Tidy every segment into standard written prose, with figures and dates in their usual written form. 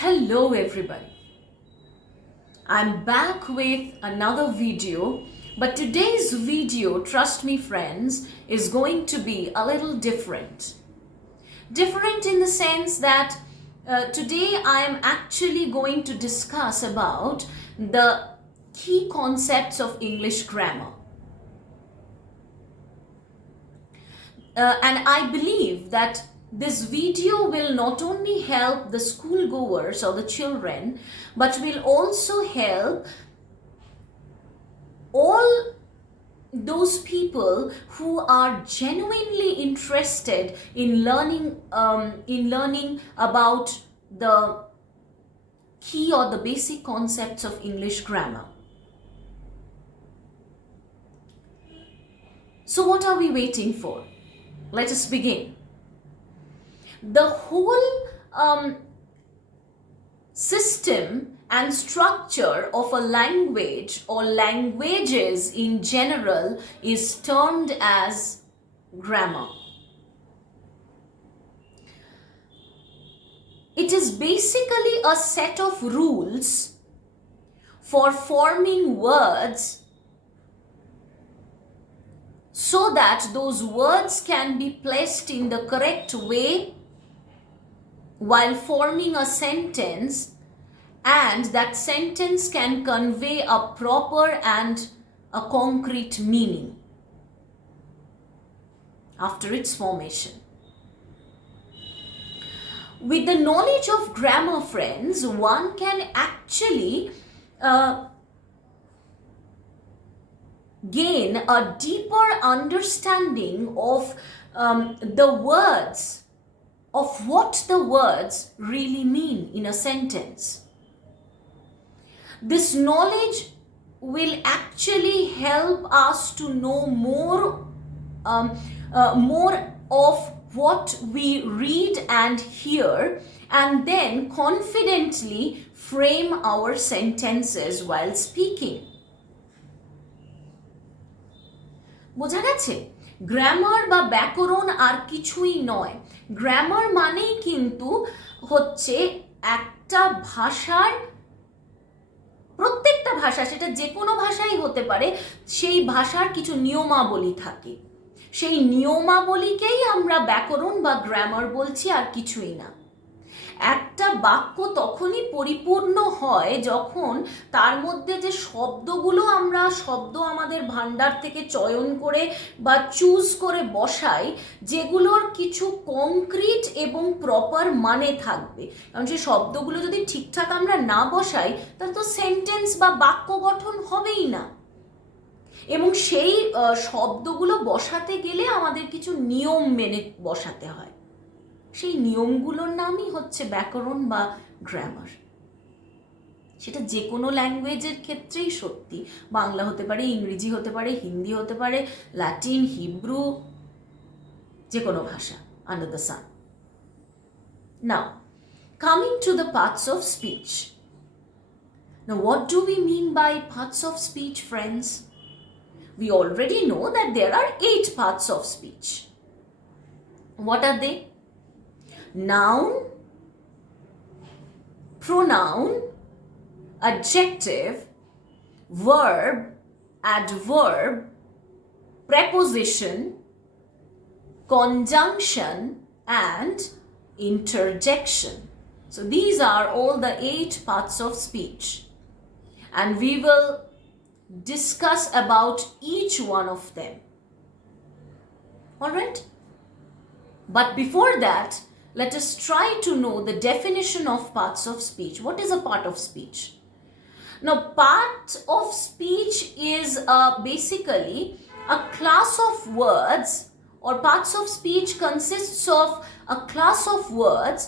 Hello everybody. I'm back with another video, but today's video, trust me friends, is going to be a little different. Different in the sense that today I am actually going to discuss about the key concepts of English grammar. And I believe that this video will not only help the schoolgoers or the children, but will also help all those people who are genuinely interested in learning about the key or the basic concepts of English grammar. So what are we waiting for? Let us begin. The whole system and structure of a language or languages in general is termed as grammar. It is basically a set of rules for forming words so that those words can be placed in the correct way while forming a sentence, and that sentence can convey a proper and a concrete meaning after its formation. With the knowledge of grammar, friends, one can actually gain a deeper understanding of the words, of what the words really mean in a sentence. This knowledge will actually help us to know more of what we read and hear, and then confidently frame our sentences while speaking. বোঝা গেছে? গ্রামার বা ব্যাকরণ আর কিছুই নয়। গ্রামার মানেই কিন্তু হচ্ছে একটা ভাষার, প্রত্যেকটা ভাষা, সেটা যে কোনো ভাষাই হতে পারে, সেই ভাষার কিছু নিয়মাবলী থাকে। সেই নিয়মাবলীকেই আমরা ব্যাকরণ বা গ্রামার বলছি, আর কিছুই না। একটা বাক্য তখনই পরিপূর্ণ হয় যখন তার মধ্যে যে শব্দগুলো আমরা আমাদের ভান্ডার থেকে চয়ন করে বা চুজ করে বসাই, যেগুলোর কিছু কংক্রিট এবং প্রপার মানে থাকবে। কারণ সেই শব্দগুলো যদি ঠিকঠাক আমরা না বসাই, তাহলে তো সেন্টেন্স বা বাক্য গঠন হবেই না। এবং সেই শব্দগুলো বসাতে গেলে আমাদের কিছু নিয়ম মেনে বসাতে হয়। সেই নিয়মগুলোর নামই হচ্ছে ব্যাকরণ বা গ্রামার। সেটা যে কোনো ল্যাঙ্গুয়েজের ক্ষেত্রেই সত্যি। বাংলা হতে পারে, ইংরেজি হতে পারে, হিন্দি হতে পারে, ল্যাটিন, হিব্রু, যে কোনো ভাষা under the sun. Now, coming to the parts of speech. Now, what do we mean by parts of speech, friends? We already know that there are 8 parts of speech. What are they? Noun, pronoun, adjective, verb, adverb, preposition, conjunction, and interjection. So these are all the 8 parts of speech, and we will discuss about each one of them. All right? But before that, let us try to know the definition of parts of speech. What is a part of speech? Now, part of speech is basically a class of words, or parts of speech consists of a class of words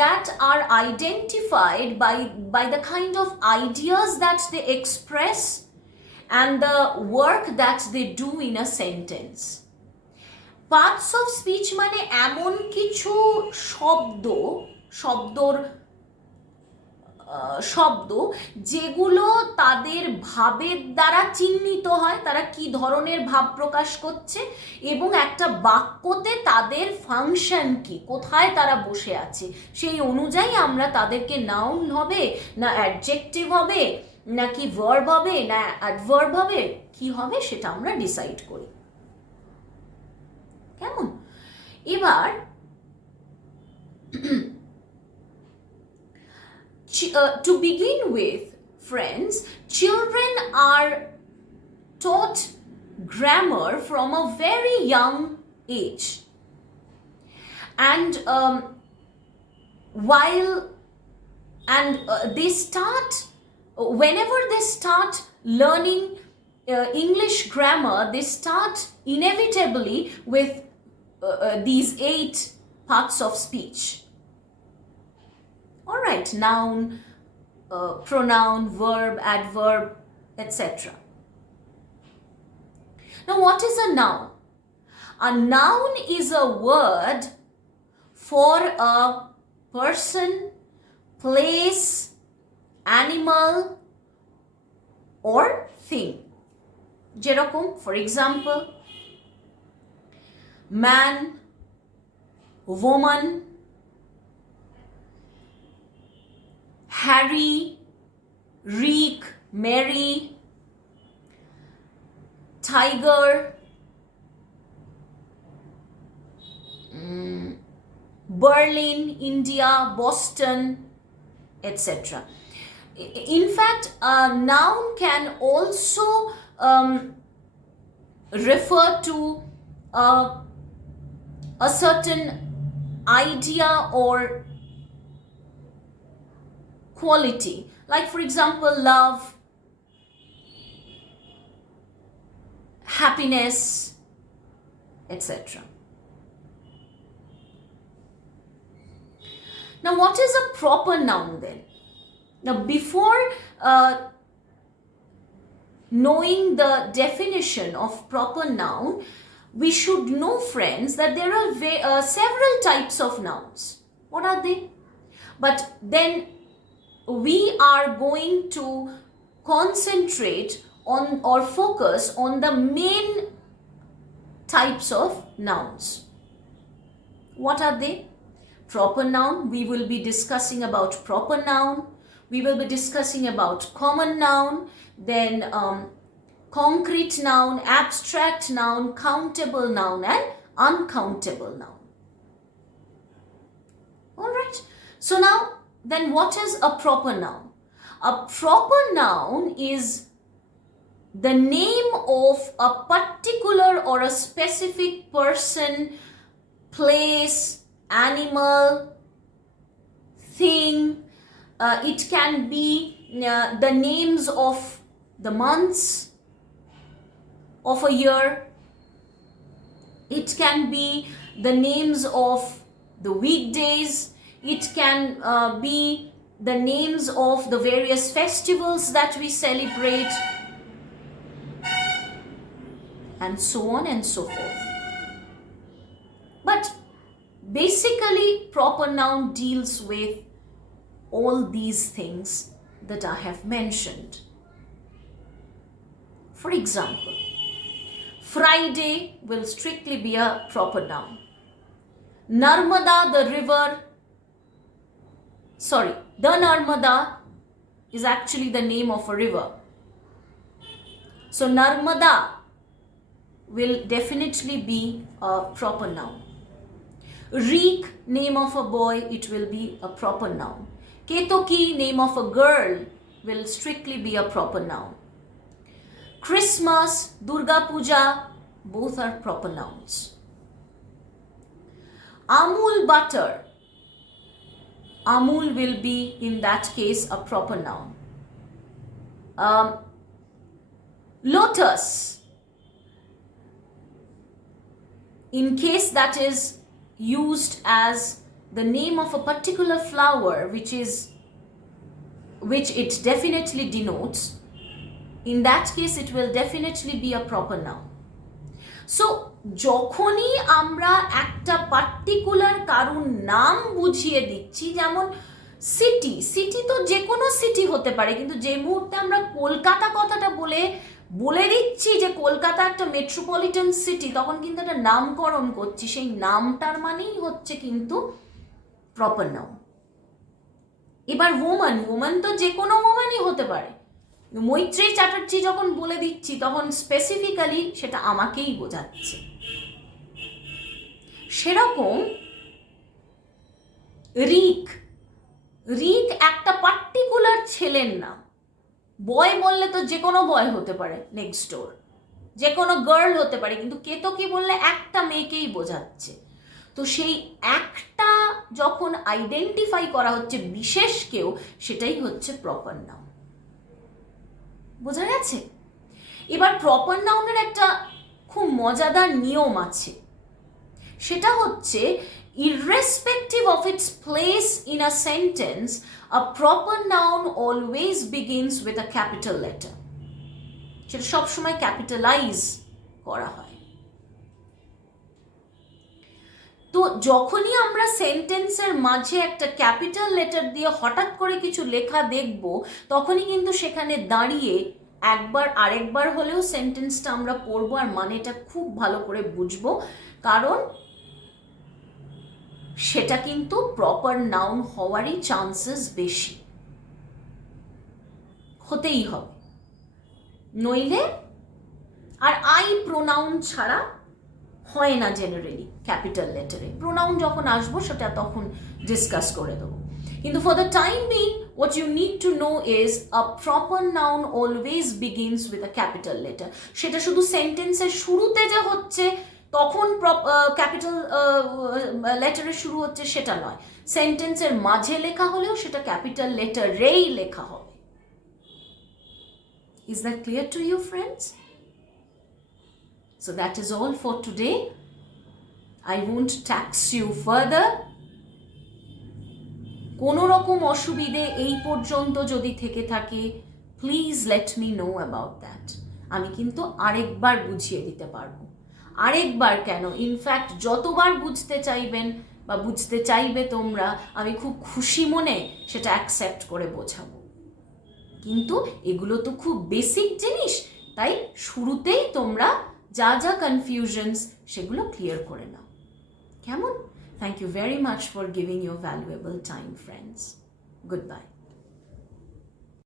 that are identified by the kind of ideas that they express and the work that they do in a sentence. Parts of speech মানে এমন কিছু শব্দর শব্দ যেগুলো তাদের ভাবের দ্বারা চিহ্নিত হয়, তারা কি ধরনের ভাব প্রকাশ করছে এবং একটা বাক্যতে তাদের ফাংশন কি, কোথায় তারা বসে আছে, সেই অনুযায়ী আমরা তাদেরকে নাউন হবে না অ্যাডজেক্টিভ হবে নাকি ভার্ব হবে না অ্যাডভার্ব হবে, কি হবে সেটা আমরা ডিসাইড করি। কেমন? এবার to begin with, friends, children are taught grammar from a very young age. And they start, whenever they start learning English grammar, they start inevitably with these 8 parts of speech. All right, noun, pronoun, verb, adverb, etc. Now, what is a noun? A noun is a word for a person, place, animal, or thing. যেরকম, for example, man, woman, Harry, Reek, Mary, tiger, Berlin, India, Boston, etc. In fact, a noun can also refer to a certain idea or quality, like for example love, happiness, etc. Now, what is a proper noun then? Now, before knowing the definition of proper noun, we should know, friends, that there are several types of nouns. What are they? But then we are going to concentrate on or focus on the main types of nouns. What are they? Proper noun, we will be discussing about proper noun. We will be discussing about common noun, then concrete noun, abstract noun, countable noun, and uncountable noun. All right. So now, then what is a proper noun? A proper noun is the name of a particular or a specific person, place, animal, thing. It can be the names of the months of a year. It can be the names of the weekdays. It can be the names of the various festivals that we celebrate, and so on and so forth. But basically, proper noun deals with all these things that I have mentioned. For example, Friday will strictly be a proper noun. Narmada, the river, the Narmada is actually the name of a river. So Narmada will definitely be a proper noun. Reek, name of a boy, it will be a proper noun. Ketoki, name of a girl, will strictly be a proper noun. Christmas, Durga Puja, both are proper nouns. Amul butter, Amul will be in that case a proper noun. Lotus, in case that is used as the name of a particular flower, which it definitely denotes, in that case it will definitely be a proper noun. So যখনই আমরা একটা পার্টিকুলার কারুর নাম বুঝিয়ে দিচ্ছি, যেমন city, city তো যে কোনো সিটি হতে পারে, কিন্তু যে মুহূর্তে আমরা কলকাতা কথাটা বলে দিচ্ছি যে কলকাতা একটা মেট্রোপলিটন সিটি, তখন কিন্তু একটা নামকরণ করছি, সেই নামটার মানেই হচ্ছে কিন্তু প্রপার নাউন। এবার ওম্যান, ওম্যান তো যে কোনো ওম্যানই হতে পারে, মৈত্রেয়ী চ্যাটার্জি যখন বলে দিচ্ছি তখন স্পেসিফিক্যালি সেটা আমাকেই বোঝাচ্ছে। সেরকম রিক, রিক একটা পার্টিকুলার ছেলের নাম। বয় বললে তো যে কোনো বয় হতে পারে নেক্সট ডোর, যে কোনো গার্ল হতে পারে, কিন্তু কেতকী বললে একটা মেয়েকেই বোঝাচ্ছে। তো সেই একটা যখন আইডেন্টিফাই করা হচ্ছে বিশেষ কেউ, সেটাই হচ্ছে প্রপার নাউন। বোঝা গেছে? এবার প্রপার নাউনের একটা খুব মজাদার নিয়ম আছে, সেটা হচ্ছে irrespective of its place in a sentence, a proper noun always begins with a capital letter. সেটা সবসময় ক্যাপিটালাইজ করা হয়। তো যখনই আমরা সেন্টেন্সের মাঝে একটা ক্যাপিটাল লেটার দিয়ে হঠাৎ করে কিছু লেখা দেখব, তখনই কিন্তু সেখানে দাঁড়িয়ে একবার আরেকবার হলেও সেন্টেন্সটা আমরা পড়বো আর মানেটা খুব ভালো করে বুঝবো, কারণ সেটা কিন্তু প্রপার নাউন হওয়ারই চান্সেস বেশি, হতেই হবে, নইলে আর আই প্রোনাউন ছাড়া হয় না জেনারেলি ক্যাপিটাল লেটারে। প্রোনাউন যখন আসবো সেটা তখন ডিসকাস করে দেবো, কিন্তু for the time being what you need to know is a proper noun always begins with a capital letter. সেটা শুধু সেন্টেন্সের শুরুতে যে হচ্ছে তখন ক্যাপিটাল লেটারে শুরু হচ্ছে সেটা নয়, সেন্টেন্সের মাঝে লেখা হলেও সেটা ক্যাপিটাল লেটারেই লেখা হবে। Is that clear to you, friends? So that is all for today. I won't tax you further. কোনো রকম অসুবিধে এই পর্যন্ত যদি থেকে থাকে, please let me know about that. আমি কিন্তু আরেকবার বুঝিয়ে দিতে পারবো, আরেকবার কেন, ইনফ্যাক্ট যতবার বুঝতে চাইবেন বা বুঝতে চাইবে তোমরা, আমি খুব খুশি মনে সেটা অ্যাকসেপ্ট করে বোঝাবো। কিন্তু এগুলো তো খুব বেসিক জিনিস, তাই শুরুতেই তোমরা যা যা কনফিউশনস সেগুলো ক্লিয়ার করে নাও, কেমন? Thank you very much for giving your valuable time, friends. Goodbye.